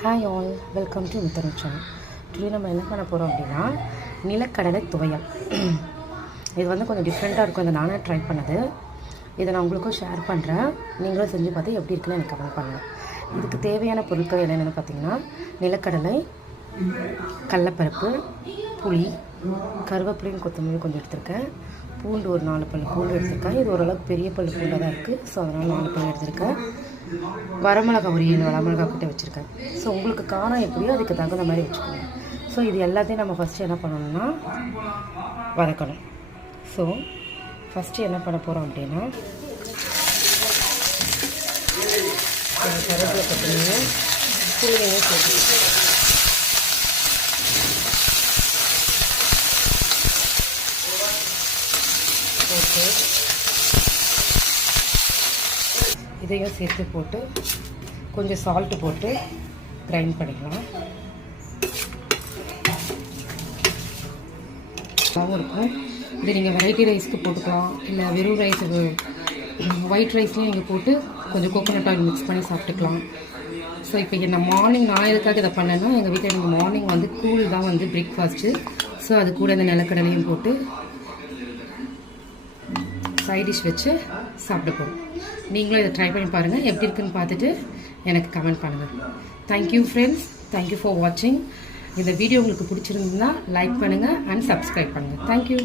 Hi all, welcome to Mitharam channel. Today நம்ம என்ன பண்ண போகிறோம் அப்படின்னா நிலக்கடலை துவையல். இது வந்து கொஞ்சம் டிஃப்ரெண்ட்டாக இருக்கும். இதை நானே ட்ரை பண்ணது. இதை நான் உங்களுக்கும் ஷேர் பண்ணுறேன். நீங்களும் செஞ்சு பார்த்து எப்படி இருக்குன்னு எனக்கு கமெண்ட் பண்ணுங்கள். இதுக்கு தேவையான பொருட்கள் என்னென்னு பார்த்தீங்கன்னா நிலக்கடலை, கடலைப்பருப்பு, புளி, கருவேப்பிலையும் கொத்தமல்லி கொஞ்சம் எடுத்திருக்கேன், பூண்டு ஒரு 4 பல் பூண்டு எடுத்திருக்கேன். இது ஓரளவுக்கு பெரிய பல் பூண்டாக தான் இருக்குது. ஸோ அதனால் 4 பல் எடுத்திருக்கேன். வரமிளகா ஒரு 7 வரமிளகா கிட்ட வச்சுருக்கேன். ஸோ உங்களுக்கு காரம் எப்படியோ அதுக்கு தகுந்த மாதிரி வச்சுக்கோங்க. ஸோ இது எல்லாத்தையும் நம்ம ஃபஸ்ட்டு என்ன பண்ணணும்னா வதக்கணும். ஸோ ஃபஸ்ட்டு என்ன பண்ண போகிறோம் அப்படின்னா கருவேப்பிலை கொத்தமல்லியும் புளியையும் சேர்த்து போட்டு இதையும் சேர்த்து போட்டு கொஞ்சம் சால்ட்டு போட்டு கிரைண்ட் பண்ணிக்கலாம். இருக்கும். இது நீங்கள் வெரைட்டி ரைஸ்க்கு போட்டுக்கலாம், இல்லை வெறும் ரைஸுக்கு ஒயிட் ரைஸ்லேயும் நீங்கள் போட்டு கொஞ்சம் கோகோனட் ஆயில் மிக்ஸ் பண்ணி சாப்பிட்டுக்கலாம். ஸோ இப்போ நான் மார்னிங் நான் எதுக்காக இதை பண்ணேன்னா எங்கள் வீட்டில் எனக்கு மார்னிங் வந்து கூழ் தான் வந்து பிரேக்ஃபாஸ்ட்டு. ஸோ அது கூட இந்த நிலக்கடலையும் போட்டு சைட் டிஷ் வச்சு சாப்பிட போகிறோம். நீங்களும் இதை ட்ரை பண்ணி பாருங்கள். எப்படி இருக்குன்னு பார்த்துட்டு எனக்கு கமெண்ட் பண்ணுங்கள். தேங்க்யூ ஃப்ரெண்ட்ஸ், தேங்க்யூ ஃபார் வாட்சிங். இந்த வீடியோ உங்களுக்கு பிடிச்சிருந்ததுன்னா லைக் பண்ணுங்கள் அண்ட் சப்ஸ்கிரைப் பண்ணுங்கள். தேங்க்யூ.